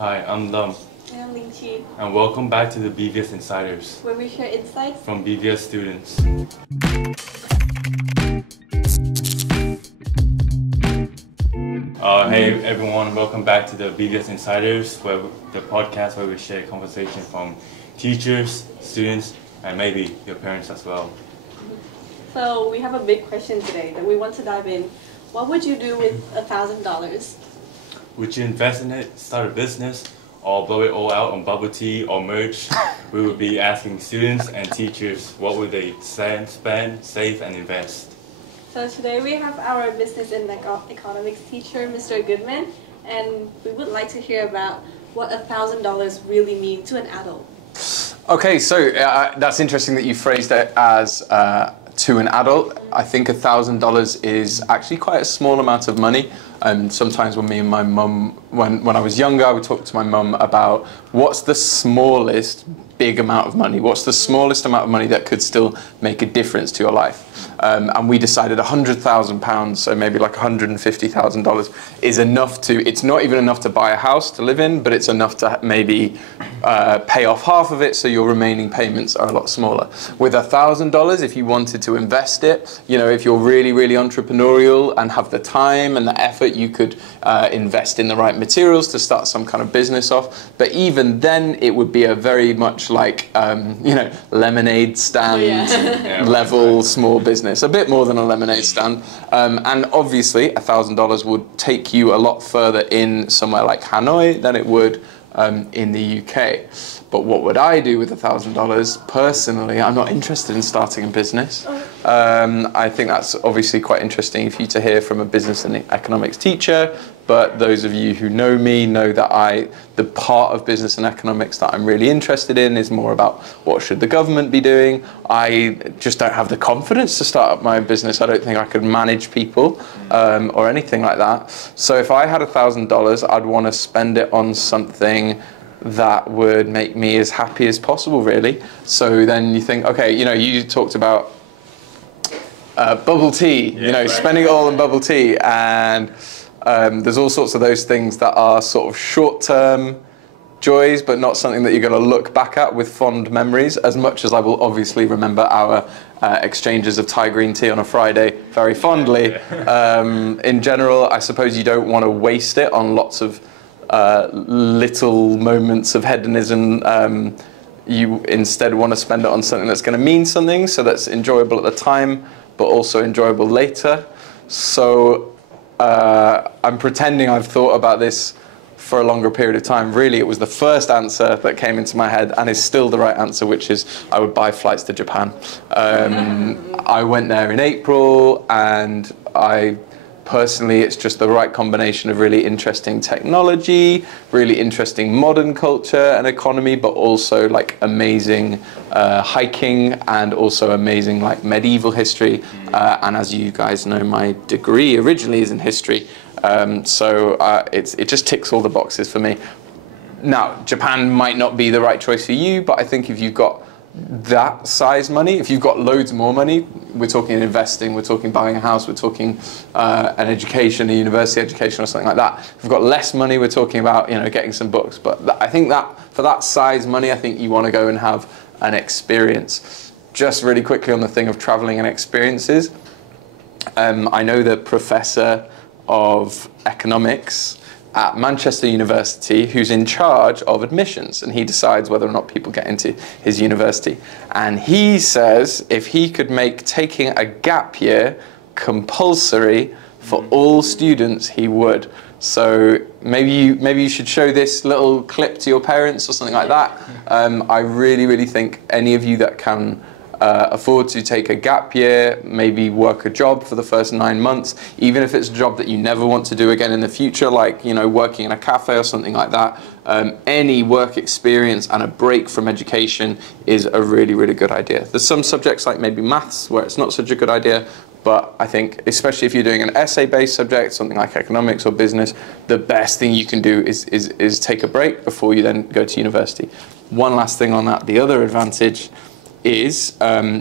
Hi, I'm Lum, And I'm Ling Chi, and welcome back to the BVIS Insiders where we share insights from BVIS students. Hey everyone, welcome back to the BVIS Insiders, the podcast where we share conversation from teachers, students, and maybe your parents as well. So we have a big question today that we want to dive in. What would you do with $1,000? Would you invest in it, start a business, or blow it all out on bubble tea or merch? We would be asking students and teachers what would they spend, save, and invest. So today we have our business and economics teacher, Mr. Goodman, and we would like to hear about what $1,000 really mean to an adult. Okay, so that's interesting that you phrased it as to an adult. I think $1,000 is actually quite a small amount of money. Sometimes when me and my mum, when I was younger, I would talk to my mum about what's the smallest big amount of money, what's the smallest amount of money that could still make a difference to your life. And we decided £100,000, so maybe like $150,000 is enough to, it's not even enough to buy a house to live in, but it's enough to maybe pay off half of it so your remaining payments are a lot smaller. With $1,000, if you wanted to invest it, you know, if you're really, really entrepreneurial and have the time and the effort, you could invest in the right materials to start some kind of business off. But even then, it would be a very much like, you know, lemonade stand level small business. A bit more than a lemonade stand. And obviously, $1,000 would take you a lot further in somewhere like Hanoi than it would in the UK. But what would I do with $1,000? Personally, I'm not interested in starting a business. I think that's obviously quite interesting for you to hear from a business and economics teacher. But those of you who know me know that the part of business and economics that I'm really interested in is more about what should the government be doing. I just don't have the confidence to start up my own business. I don't think I could manage people or anything like that. So if I had $1,000, I'd want to spend it on something that would make me as happy as possible, really. So then you think, okay, you know, you talked about bubble tea, you know, spending it all on bubble tea, and there's all sorts of those things that are sort of short-term joys, but not something that you're going to look back at with fond memories, as much as I will obviously remember our exchanges of Thai green tea on a Friday very fondly. In general, I suppose you don't want to waste it on lots of little moments of hedonism. You instead want to spend it on something that's going to mean something, so that's enjoyable at the time, but also enjoyable later. So I'm pretending I've thought about this for a longer period of time. Really, it was the first answer that came into my head and is still the right answer, which is I would buy flights to Japan. I went there in April, and personally, it's just the right combination of really interesting technology, really interesting modern culture and economy, but also like amazing hiking and also amazing like medieval history. And as you guys know, my degree originally is in history. So it just ticks all the boxes for me. Now, Japan might not be the right choice for you, but I think if you've got that size money, if you've got loads more money, we're talking investing, we're talking buying a house, we're talking an education, a university education or something like that. If you've got less money, we're talking about, you know, getting some books. But I think that for that size money, I think you want to go and have an experience. Just really quickly on the thing of traveling and experiences, I know the professor of economics at Manchester University who's in charge of admissions, and he decides whether or not people get into his university. And he says if he could make taking a gap year compulsory for all students, he would. So maybe you should show this little clip to your parents or something like that. I really, really think any of you that can afford to take a gap year, maybe work a job for the first 9 months, even if it's a job that you never want to do again in the future, like, you know, working in a cafe or something like that. Any work experience and a break from education is a really, really good idea. There's some subjects like maybe maths where it's not such a good idea, but I think especially if you're doing an essay-based subject, something like economics or business, the best thing you can do is take a break before you then go to university. One last thing on that, the other advantage is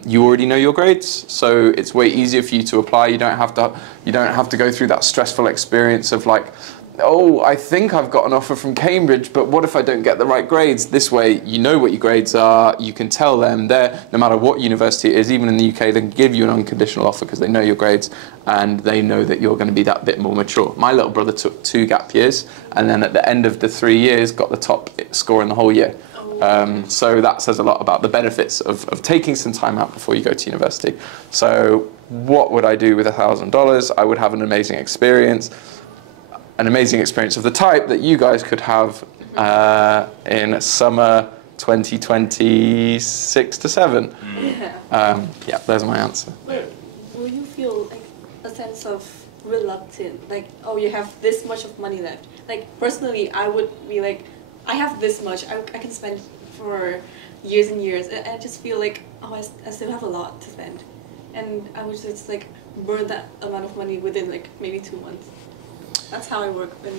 you already know your grades, so it's way easier for you to apply. You don't have to go through that stressful experience of like oh, I think I've got an offer from Cambridge, but what if I don't get the right grades? This way, you know what your grades are, you can tell them there, no matter what university it is, even in the UK, they can give you an unconditional offer because they know your grades and they know that you're going to be that bit more mature. My little brother took 2 gap years and then at the end of the 3 years got the top score in the whole year. So that says a lot about the benefits of taking some time out before you go to university. So what would I do with $1,000? I would have an amazing experience of the type that you guys could have in summer 2026 to 7. Yeah, there's my answer. Will you feel like a sense of reluctant, like, oh, you have this much of money left? Like, personally, I would be like, I have this much, I can spend for years and years, and I just feel like, oh, I still have a lot to spend. And I would just like burn that amount of money within like maybe 2 months. That's how I work. And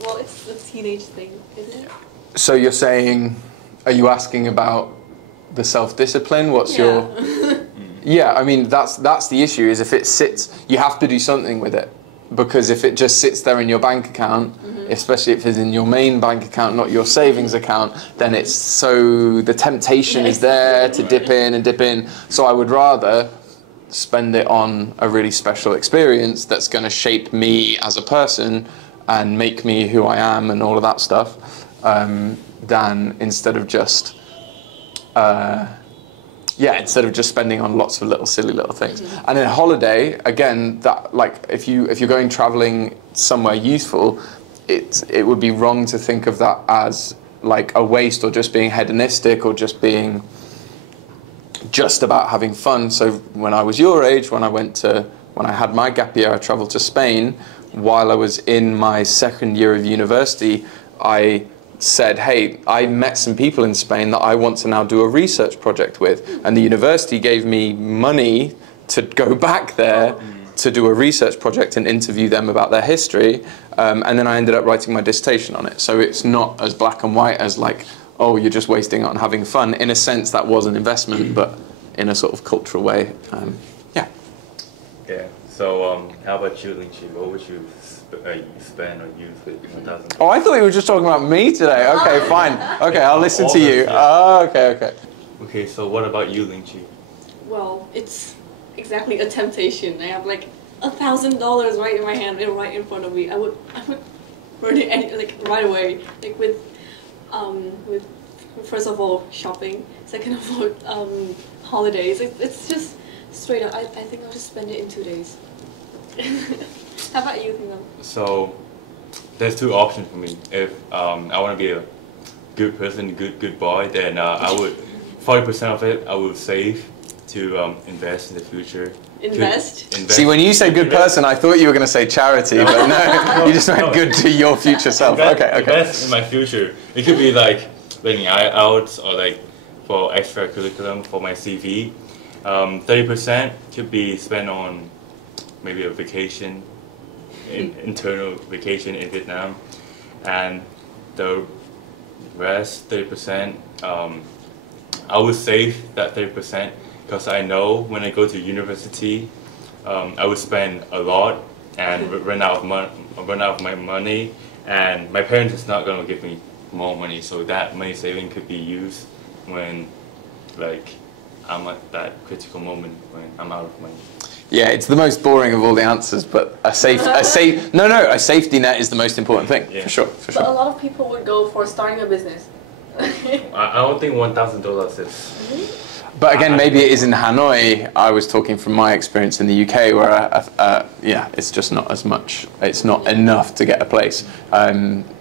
well, it's a teenage thing, isn't it? So you're saying, are you asking about the self-discipline? What's your... Yeah, I mean, that's the issue, is if it sits, you have to do something with it. Because if it just sits there in your bank account, especially if it's in your main bank account, not your savings account, then it's so the temptation is there to dip in and dip in. So I would rather spend it on a really special experience that's going to shape me as a person and make me who I am and all of that stuff, than instead of just spending on lots of silly little things. And in a holiday, again, that like if you're going traveling somewhere useful, it would be wrong to think of that as like a waste or just being hedonistic or just being just about having fun. So when I was your age, when I had my gap year, I traveled to Spain. While I was in my 2nd year of university, I said, hey, I met some people in Spain that I want to now do a research project with. And the university gave me money to go back there to do a research project and interview them about their history. And then I ended up writing my dissertation on it. So it's not as black and white as like, oh, you're just wasting it on having fun. In a sense, that was an investment, but in a sort of cultural way. Yeah. So how about you, Ling Chi? What would you spend or use with $1,000? Oh, I thought you were just talking about me today. Okay, fine. Okay, I'll listen to you. Oh, okay. Okay, so what about you, Ling Chi? Well, it's exactly a temptation. I have like $1,000 right in my hand and right in front of me. I would burn it right away. Like with first of all shopping, second of all holidays. It's just straight up. I think I'll just spend it in 2 days. How about you, Thingam? So there's 2 options for me. If I want to be a good person, good boy, then I would 40% of it I would save to invest in the future. Invest? See, when you say good person, I thought you were going to say charity, but no, you just meant good to your future self. Okay. Invest in my future. It could be like learning IELTS or like for extra curriculum for my CV. 30% could be spent on maybe a vacation, internal vacation in Vietnam, and the rest 30%, I would save that 30% because I know when I go to university, I would spend a lot and run out of my money, and my parents is not gonna give me more money, so that money saving could be used when like I'm at that critical moment when I'm out of money. Yeah, it's the most boring of all the answers, but a safety net is the most important thing, for sure. But a lot of people would go for starting a business. I don't think $1,000 is. But again, maybe it is in Hanoi. I was talking from my experience in the UK, where it's just not as much. It's not enough to get a place.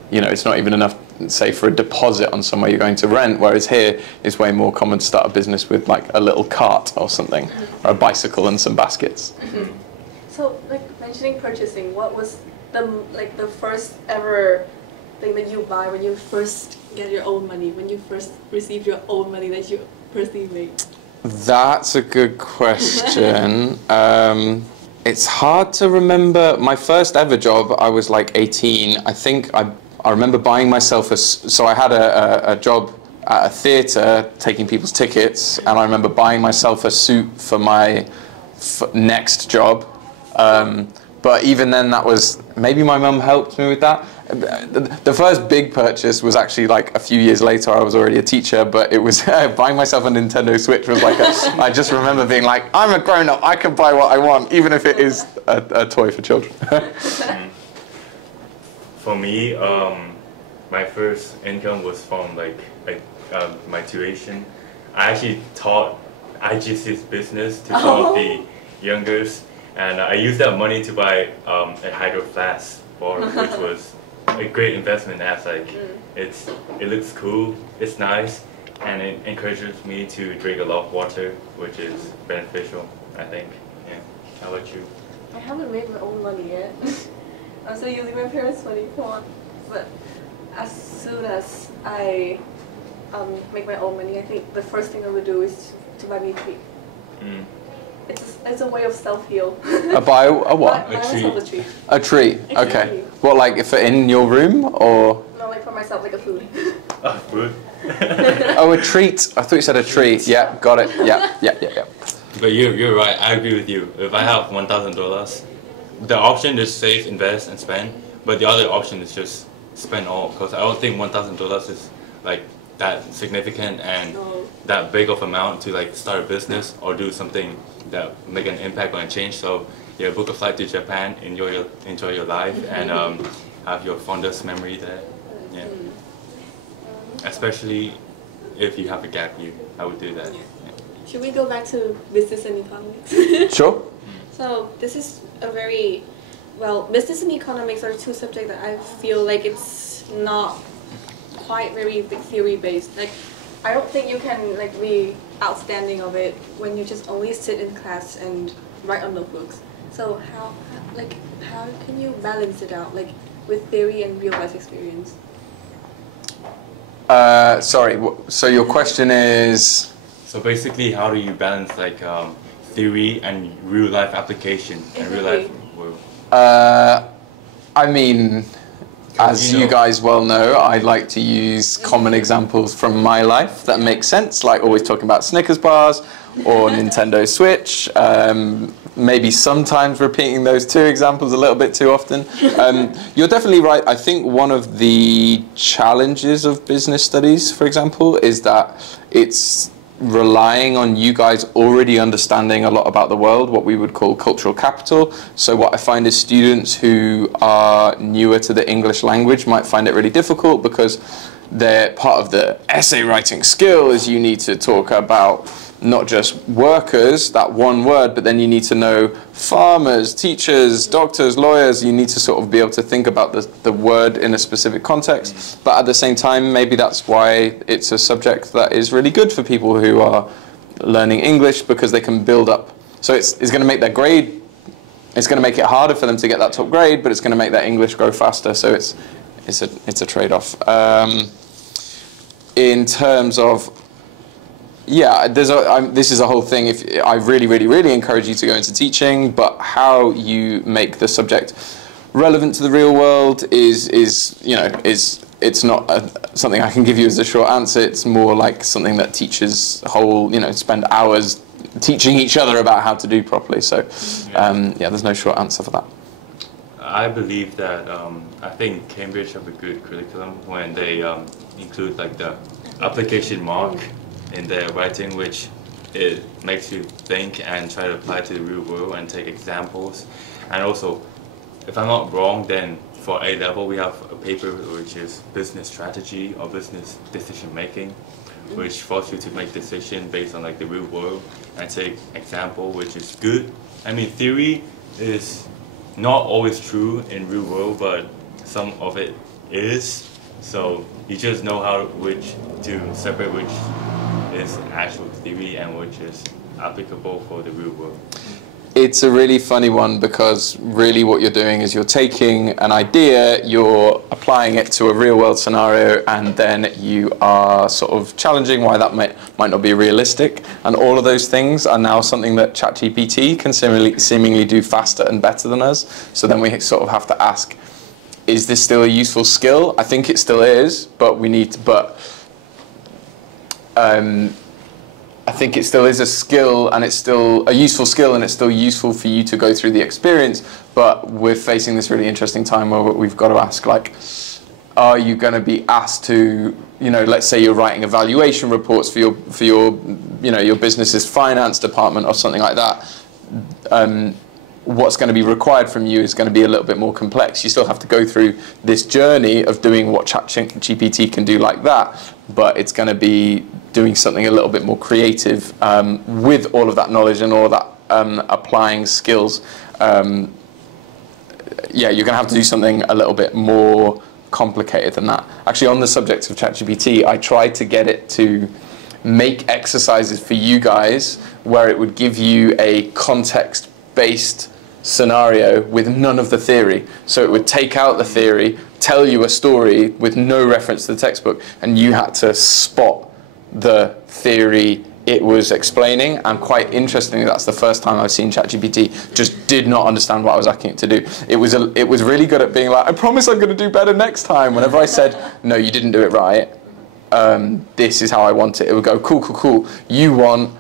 It's not even enough, say, for a deposit on somewhere you're going to rent. Whereas here, it's way more common to start a business with like a little cart or something, or a bicycle and some baskets. So, like mentioning purchasing, what was the first ever thing that you buy when you first get your own money? When you first receive your own money that you personally made? That's a good question. It's hard to remember. My first ever job, I was like 18. I think I remember buying myself so I had a job at a theatre taking people's tickets, and I remember buying myself a suit for my next job. But even then, that was, maybe my mum helped me with that. The first big purchase was actually like a few years later. I was already a teacher, but it was buying myself a Nintendo Switch was like I just remember being like, I'm a grown up, I can buy what I want, even if it is a toy for children. For me, my first income was from my tuition. I actually taught IGC's business to some of the youngers, and I used that money to buy a hydro flask bar, which was a great investment as it looks cool, it's nice, and it encourages me to drink a lot of water, which is beneficial, I think. Yeah. How about you? I haven't made my own money yet. I'm still using my parents' money, come on. But as soon as I make my own money, I think the first thing I would do is to buy me a tree. It's a way of self-heal. Buy a what? A tree. A tree. A tree, okay. What, like if in your room, or? No, like for myself, like a food. Food? Oh, a treat. I thought you said a tree. Yeah, got it. Yeah. But you're right, I agree with you. If I have $1,000, the option is save, invest, and spend, but the other option is just spend all, because I don't think $1,000 is like that significant and that big of amount to like start a business or do something that make an impact or a change. So yeah, book a flight to Japan, enjoy your life, and have your fondest memory there. Yeah. Especially if you have a gap year, I would do that. Yeah. Should we go back to business and economics? Sure. So this is a very, business and economics are two subjects that I feel like it's not quite very theory based. Like, I don't think you can like be outstanding of it when you just only sit in class and write on notebooks. So how can you balance it out, like with theory and real life experience? Sorry. So your question is? So basically, how do you balance like theory and real life application and real life world? I mean, as you guys well know, I like to use common examples from my life that make sense, like always talking about Snickers bars or Nintendo Switch, maybe sometimes repeating those two examples a little bit too often. You're definitely right. I think one of the challenges of business studies, for example, is that it's relying on you guys already understanding a lot about the world, what we would call cultural capital. So what I find is students who are newer to the English language might find it really difficult because they're part of the essay writing skill is you need to talk about not just workers, that one word, but then you need to know farmers, teachers, doctors, lawyers. You need to sort of be able to think about the word in a specific context. But at the same time, maybe that's why it's a subject that is really good for people who are learning English, because they can build up. So it's going to make their grade, it's going to make it harder for them to get that top grade, but it's going to make their English grow faster. So it's a trade-off. In terms of, yeah, this is a whole thing. I really encourage you to go into teaching, but how you make the subject relevant to the real world is it's not something I can give you as a short answer. It's more like something that teachers spend hours teaching each other about how to do properly. So there's no short answer for that. I believe that I think Cambridge have a good curriculum when they include like the application mark in their writing, which it makes you think and try to apply to the real world and take examples. And also, if I'm not wrong, then for A level we have a paper which is business strategy or business decision making, which forces you to make decisions based on like the real world and take example, which is good. I mean, theory is not always true in real world, but some of it is. So you just know which to separate which is actual theory and which is applicable for the real world. It's a really funny one, because really what you're doing is you're taking an idea, you're applying it to a real world scenario, and then you are sort of challenging why that might not be realistic. And all of those things are now something that ChatGPT can seemingly do faster and better than us. So then we sort of have to ask, is this still a useful skill? I think it still is, but we need to, I think it still is a skill, and it's still a useful skill, and it's still useful for you to go through the experience. But we're facing this really interesting time where we've got to ask, like, are you going to be asked to, you know, let's say you're writing evaluation reports for your you know, your business's finance department or something like that. What's going to be required from you is going to be a little bit more complex. You still have to go through this journey of doing what ChatGPT can do like that, but it's going to be doing something a little bit more creative with all of that knowledge and all of that applying skills. Yeah, you're going to have to do something a little bit more complicated than that. Actually, on the subject of ChatGPT, I tried to get it to make exercises for you guys where it would give you a context-based scenario with none of the theory. So it would take out the theory, tell you a story with no reference to the textbook, and you had to spot the theory it was explaining. And quite interestingly, that's the first time I've seen ChatGPT just did not understand what I was asking it to do. It was really good at being like, I promise I'm going to do better next time. Whenever I said, no, you didn't do it right, this is how I want it, it would go, cool, cool, cool. You want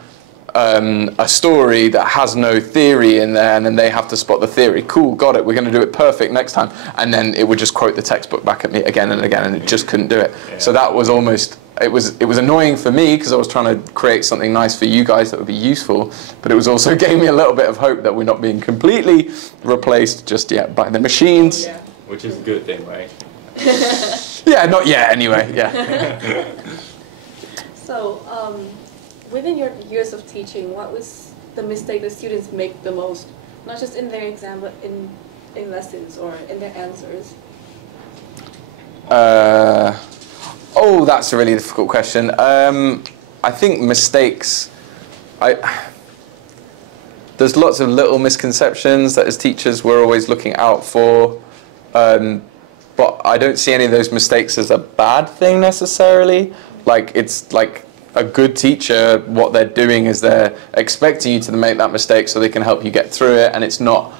a story that has no theory in there, and then they have to spot the theory. Cool, got it, we're going to do it perfect next time. And then it would just quote the textbook back at me again and again, and it just couldn't do it. Yeah. So that was almost, it was annoying for me because I was trying to create something nice for you guys that would be useful, but it was also gave me a little bit of hope that we're not being completely replaced just yet by the machines. Yeah. Which is a good thing, right? Yeah, not yet anyway, yeah. So, within your years of teaching, what was the mistake that students make the most? Not just in their exam, but in lessons or in their answers? Oh, that's a really difficult question. I think mistakes, there's lots of little misconceptions that as teachers we're always looking out for, but I don't see any of those mistakes as a bad thing necessarily. Like, it's like a good teacher, what they're doing is they're expecting you to make that mistake so they can help you get through it, and it's not,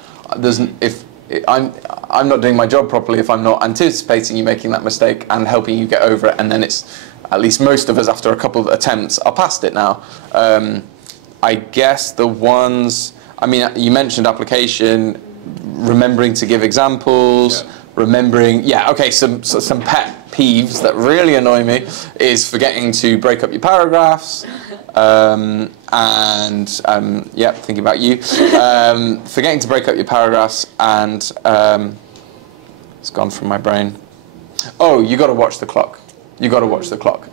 I'm not doing my job properly if I'm not anticipating you making that mistake and helping you get over it, and then it's, at least most of us after a couple of attempts are past it now. I guess the ones, I mean, you mentioned application, remembering to give examples, yeah. Remembering, yeah, okay, some pet peeves that really annoy me is forgetting to break up your paragraphs, yeah, thinking about you, forgetting to break up your paragraphs, and it's gone from my brain. Oh, you got to watch the clock. You got to watch the clock.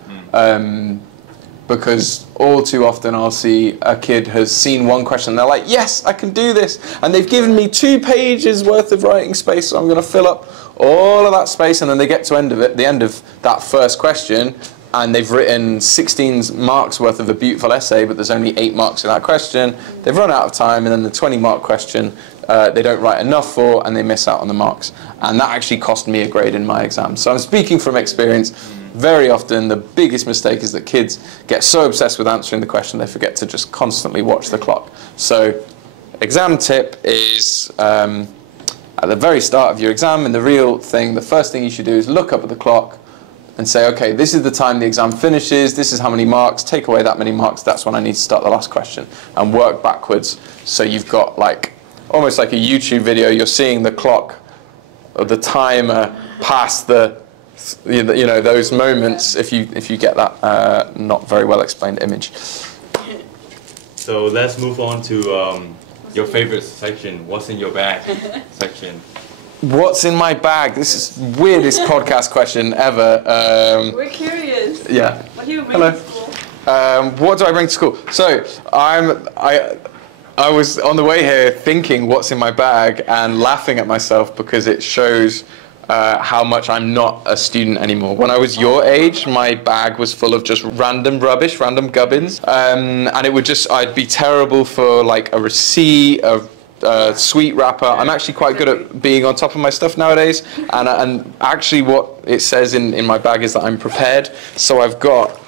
Because all too often I'll see a kid has seen one question and they're like, yes, I can do this, and they've given me 2 pages worth of writing space, so I'm going to fill up all of that space, and then they get to the end of that first question, and they've written 16 marks worth of a beautiful essay, but there's only 8 marks in that question. They've run out of time, and then the 20-mark question they don't write enough for, and they miss out on the marks. And that actually cost me a grade in my exam. So I'm speaking from experience. Very often the biggest mistake is that kids get so obsessed with answering the question they forget to just constantly watch the clock. So exam tip is at the very start of your exam, and the real thing, the first thing you should do is look up at the clock and say, okay, this is the time the exam finishes, this is how many marks, take away that many marks, that's when I need to start the last question, and work backwards. So you've got like almost like a YouTube video, you're seeing the clock or the timer past the, you know, those moments, if you get that not very well explained image. So let's move on to your favorite section, what's in your bag section. What's in my bag? This is the weirdest podcast question ever. We're curious. Yeah. What do you bring to school? What do I bring to school? So I was on the way here thinking what's in my bag and laughing at myself because it shows how much I'm not a student anymore. When I was your age, my bag was full of just random rubbish, random gubbins, and it would just, I'd be terrible for like a receipt, a sweet wrapper. I'm actually quite good at being on top of my stuff nowadays, and actually what it says in my bag is that I'm prepared. So I've got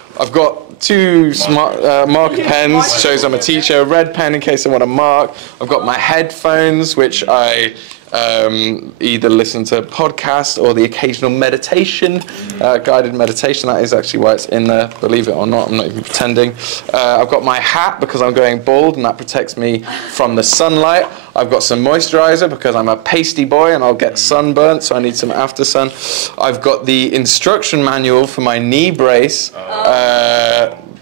2 smart marker pens, shows I'm a teacher, a red pen in case I want to mark. I've got my headphones, which I either listen to podcasts or the occasional meditation, guided meditation. That is actually why it's in there, believe it or not. I'm not even pretending. I've got my hat because I'm going bald and that protects me from the sunlight. I've got some moisturizer because I'm a pasty boy and I'll get sunburnt, so I need some after sun. I've got the instruction manual for my knee brace.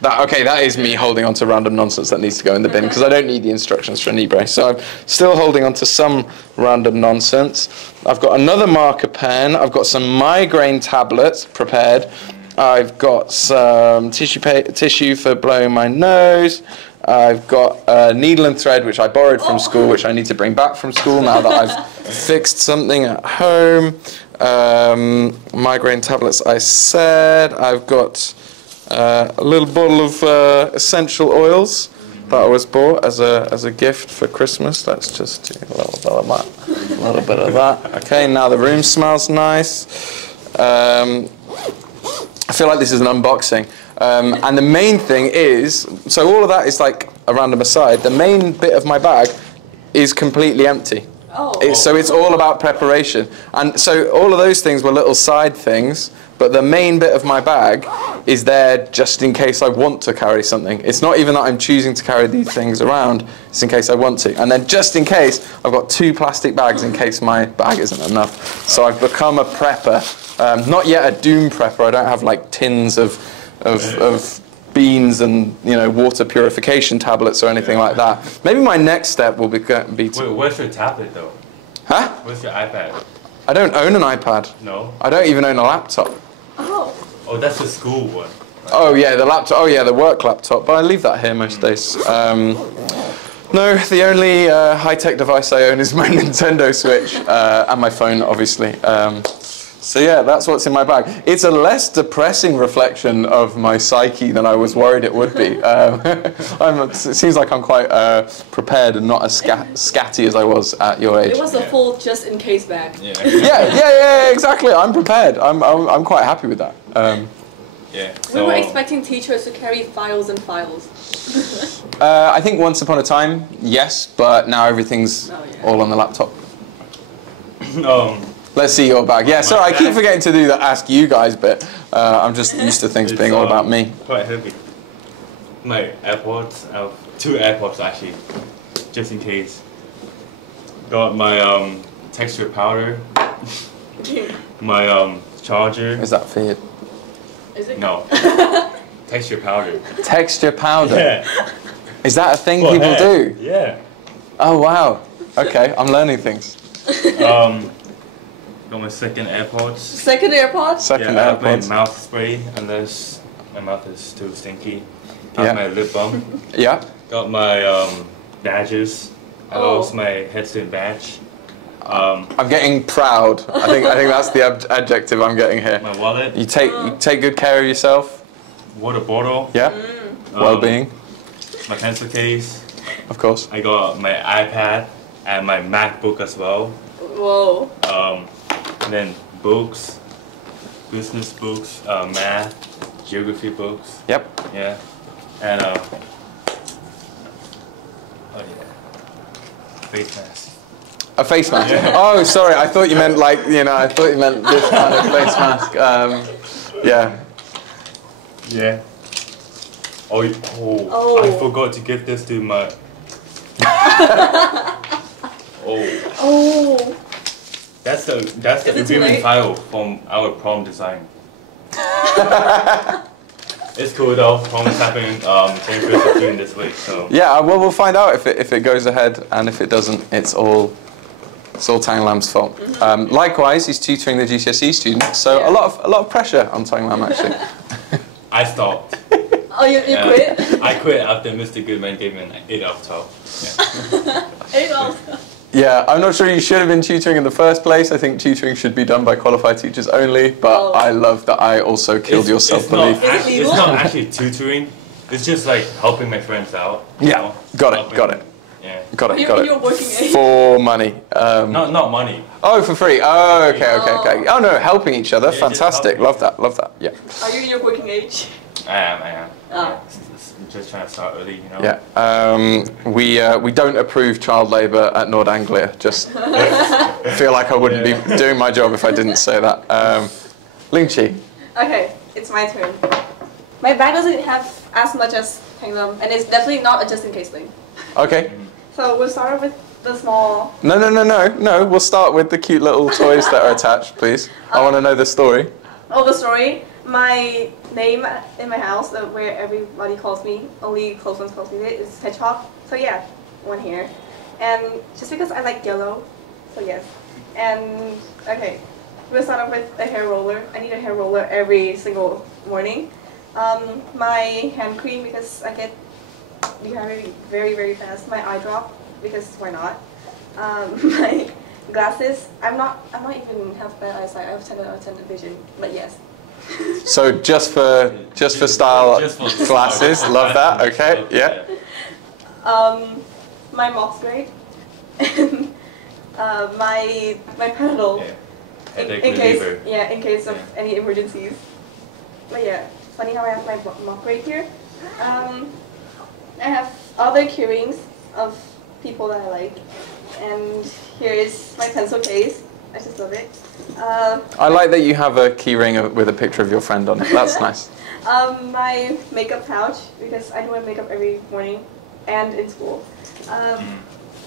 That is me holding on to random nonsense that needs to go in the bin because I don't need the instructions for a knee brace. So I'm still holding on to some random nonsense. I've got another marker pen. I've got some migraine tablets prepared. I've got some tissue for blowing my nose. I've got a needle and thread, which I borrowed from school, which I need to bring back from school now that I've fixed something at home. Migraine tablets, I said. I've got a little bottle of essential oils that I was bought as a gift for Christmas. Let's just do a little bit of that. A little bit of that. Okay, now the room smells nice. I feel like this is an unboxing. And the main thing is, so all of that is like a random aside. The main bit of my bag is completely empty. So it's all about preparation. And so all of those things were little side things. But the main bit of my bag is there just in case I want to carry something. It's not even that I'm choosing to carry these things around, it's in case I want to. And then just in case, I've got 2 plastic bags in case my bag isn't enough. So I've become a prepper. Not yet a doom prepper, I don't have like tins of beans and water purification tablets or anything like that. Maybe my next step will be to... Wait, where's your tablet though? Huh? Where's your iPad? I don't own an iPad. No? I don't even own a laptop. Oh, that's the school one. Right? Oh yeah, the laptop. Oh yeah, the work laptop. But I leave that here most days. No, the only high-tech device I own is my Nintendo Switch and my phone, obviously. So yeah, that's what's in my bag. It's a less depressing reflection of my psyche than I was worried it would be. It seems like I'm quite prepared and not as scatty as I was at your age. It was a full just-in-case bag. Yeah, exactly. I'm prepared. I'm quite happy with that. We were expecting teachers to carry files and files. I think once upon a time, yes, but now everything's all on the laptop. Let's see your bag. Yeah, sorry, I keep forgetting to do the ask you guys bit. I'm just used to things being all about me. Quite heavy. My AirPods, I have 2 AirPods actually, just in case. Got my texture powder, my charger. Is that for you? Is it? No. Texture powder. Texture powder? Yeah. Is that a thing people do? Yeah. Oh wow. Okay, I'm learning things. Got my second AirPods. Second AirPods? Second I have my AirPods. mouth spray unless my mouth is too stinky. I have my lip balm. Yeah. Got my badges. I lost my headset badge. I'm getting proud. I think that's the adjective I'm getting here. My wallet. You take good care of yourself. Water bottle. Yeah. Well-being. My pencil case. Of course. I got my iPad and my MacBook as well. Whoa. And then books, business books, math, geography books. Yep. Yeah. And face mask. A face mask. Oh, sorry. I thought you meant like I thought you meant this kind of face mask. Yeah. Yeah. Oh, I forgot to give this to my. Oh. That's the agreement file from our prom design. It's cool though. Prom is happening 21st of June this week, so. Yeah. Well, we'll find out if it goes ahead, and if it doesn't, it's all Tang Lam's fault. Likewise, he's tutoring the GCSE students, so a lot of pressure on Tang Lam actually. I stopped. Oh, you quit? I quit after Mr. Goodman gave me an 8 out of 12. Yeah. 8 out of 12. Yeah, I'm not sure you should have been tutoring in the first place. I think tutoring should be done by qualified teachers only, but I love that I also killed your self-belief. It's not actually tutoring. It's just like helping my friends out. Yeah, got it. Yeah. Got it. You're working age? For money. Not money. Oh, for free. Oh, okay. Oh no, helping each other. Fantastic. Love that. Yeah. Are you in your working age? I am. Oh. Yeah. I'm just trying to start early, you know. Yeah. We don't approve child labour at Nord Anglia. Just feel like I wouldn't be doing my job if I didn't say that. Ling Chi. Okay, it's my turn. My bag doesn't have as much as Penguin, and it's definitely not a just-in-case thing. Okay. So we'll start with the small... No. We'll start with the cute little toys that are attached, please. I want to know the story. Oh, the story? My name in my house, where everybody calls me, only close ones calls me it, is Hedgehog. So yeah, one here. And just because I like yellow, so yes. And, okay, we'll start off with a hair roller. I need a hair roller every single morning. My hand cream, because I get dehydrated very fast. My eye drop, because why not? My glasses. I'm not even have bad eyesight. I have 10 out of 10 vision, but yes. So just for style, glasses. Love that. Okay. Yeah. My mock grade. And my Panadol. Yeah. In case of any emergencies. But yeah. Funny how I have my mock right here. I have other keyrings of people that I like, and here is my pencil case. I just love it. I like that you have a keyring with a picture of your friend on it. That's nice. My makeup pouch, because I do my makeup every morning and in school.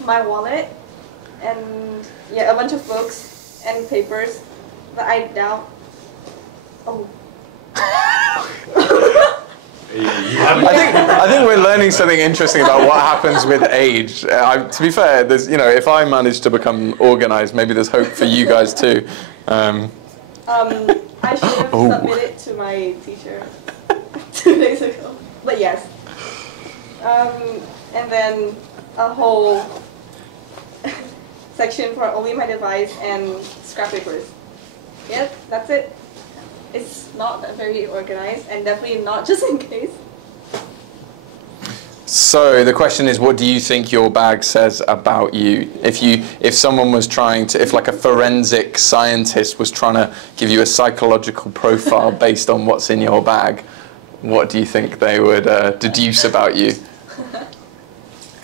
My wallet, and yeah, a bunch of books and papers that I doubt. Oh. I think we're learning something interesting about what happens with age. To be fair, there's, if I manage to become organised, maybe there's hope for you guys too. I should have submitted to my teacher 2 days ago, but yes. And then a whole section for only my device and scrap papers. Yep, that's it. It's not that very organized, and definitely not just in case. So the question is, what do you think your bag says about you? If someone was if like a forensic scientist was trying to give you a psychological profile based on what's in your bag, what do you think they would deduce about you?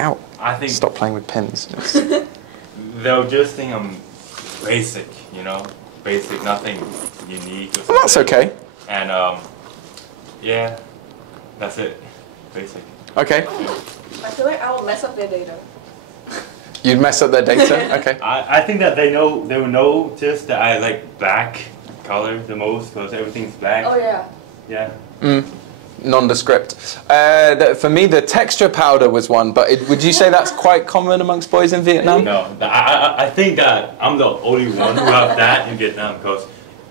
Ow! I think stop playing with pins. They'll just think I'm basic, basic, nothing unique. Well, that's okay. And yeah, that's it, basic. Okay. I feel like I will mess up their data. You'd mess up their data? Okay. I think that they will notice that I like black color the most because everything's black. Oh yeah. Yeah. Nondescript. For me, the texture powder was one, but would you say that's quite common amongst boys in Vietnam? No, I think that I'm the only one who have that in Vietnam because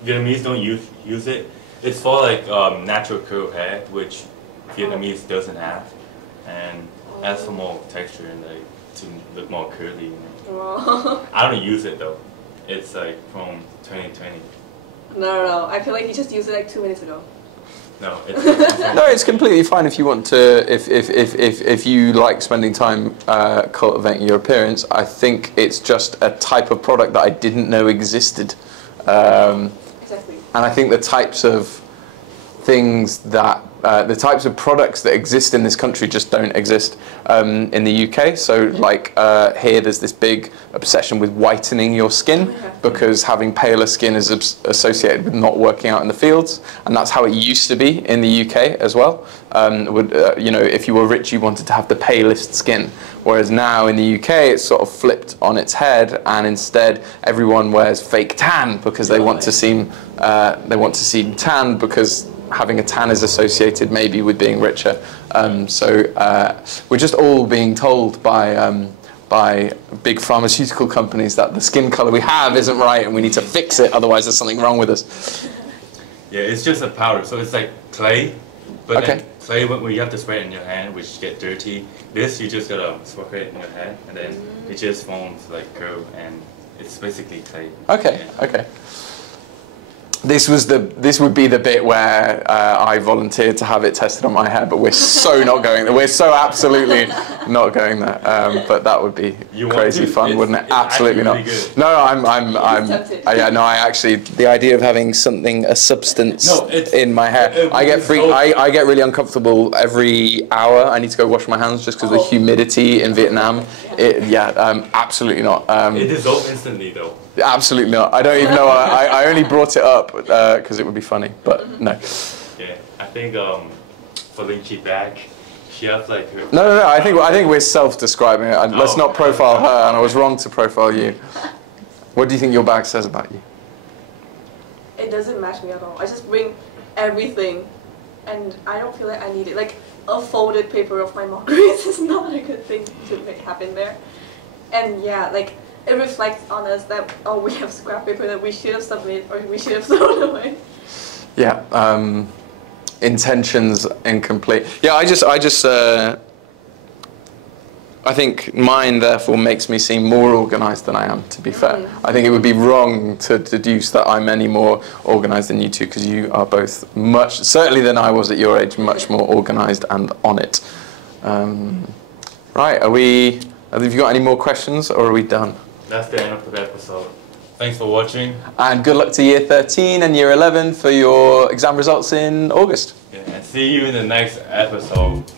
Vietnamese don't use it. It's for like natural curl hair, which Vietnamese doesn't have, and adds some more texture and like to look more curly. I don't use it though. It's like from 2020. No. I feel like you just used it like 2 minutes ago. No, it's completely fine if you want to. If you like spending time cultivating your appearance, I think it's just a type of product that I didn't know existed. Exactly. And I think the types of things that the types of products that exist in this country just don't exist in the UK. So like here there's this big obsession with whitening your skin because having paler skin is associated with not working out in the fields, and that's how it used to be in the UK as well. If you were rich, you wanted to have the palest skin, whereas now in the UK it's sort of flipped on its head, and instead everyone wears fake tan because they want to seem tan because having a tan is associated maybe with being richer. So we're just all being told by big pharmaceutical companies that the skin color we have isn't right and we need to fix it, otherwise there's something wrong with us. Yeah, it's just a powder, so it's like clay, but then clay when you have to spray it in your hand, which get dirty. This you just gotta spray it in your hand, and then it just forms like curl, and it's basically clay. Okay, yeah. Okay. This would be the bit where I volunteered to have it tested on my hair, but we're so not going there. We're so absolutely not going there. But that would be crazy fun, wouldn't it? Absolutely not. Really No, yeah, no. I actually, the idea of having something, a substance in my hair, I get I get really uncomfortable every hour. I need to go wash my hands just because of the humidity in Vietnam. Absolutely not. It dissolves instantly, though. Absolutely not. I don't even know. I only brought it up because it would be funny, but no. Yeah, I think for Lynchy back, she has like her... No. I think we're self-describing it. Let's not profile her, and I was wrong to profile you. What do you think your bag says about you? It doesn't match me at all. I just bring everything, and I don't feel like I need it. Like a folded paper of my mockeries is not a good thing to make happen there. And yeah, like. It reflects on us that, oh, we have scrap paper that we should have submitted or we should have thrown away. Yeah, intentions incomplete. Yeah, I think mine therefore makes me seem more organised than I am, to be fair. I think it would be wrong to deduce that I'm any more organised than you two, because you are both much, certainly than I was at your age, much more organised and on it. Right, have you got any more questions, or are we done? That's the end of the episode. Thanks for watching. And good luck to Year 13 and Year 11 for your exam results in August. Yeah, and see you in the next episode.